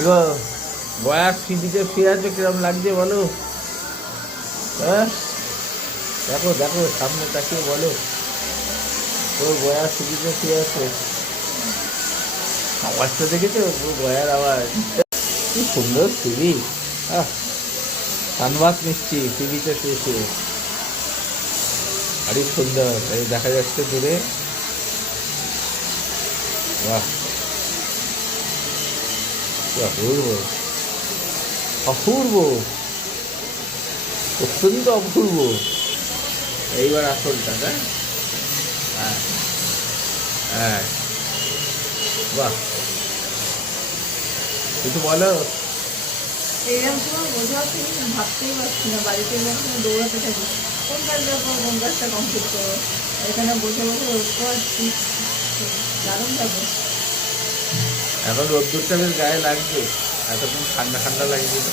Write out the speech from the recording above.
গো বয়ার সিঁড়িতে শুয়ে আছে, কিরম লাগছে বলো? হ্যাঁ দেখো দেখো, সামনে তাকিয়ে বলো। ও বয়ার সিঁড়িতে শুয়ে আছে, আওয়াজটা দেখেছো? ও বয়ার আওয়াজ। কি সুন্দর সিঁড়ি! আহ, সানবাস মিষ্টি সিঁড়িতে শুয়ে শুয়ে, আরে সুন্দর। এই দেখা যাচ্ছে দূরে, বাহ, কি অপূর্ব, অপূর্ব, অত্যন্ত অপূর্ব। এইবার আসলটা, হ্যাঁ হ্যাঁ হ্যাঁ, বাহ, কিছু বলো। এরকম সময় বোঝা হচ্ছে কি ভাবতেই পারছি না, বাড়িতে এরকম সময় দৌড়াতে থাকি কোন কাজটা করবো কোন কাজটা কমপ্লিট করবো। এখানে বসে বসে রোদ পাচ্ছি, দারুণ থাকবে। এখন রোদ্দুরটা বেশ গায়ে লাগবে, এতক্ষণ ঠান্ডা ঠান্ডা লাগছিল।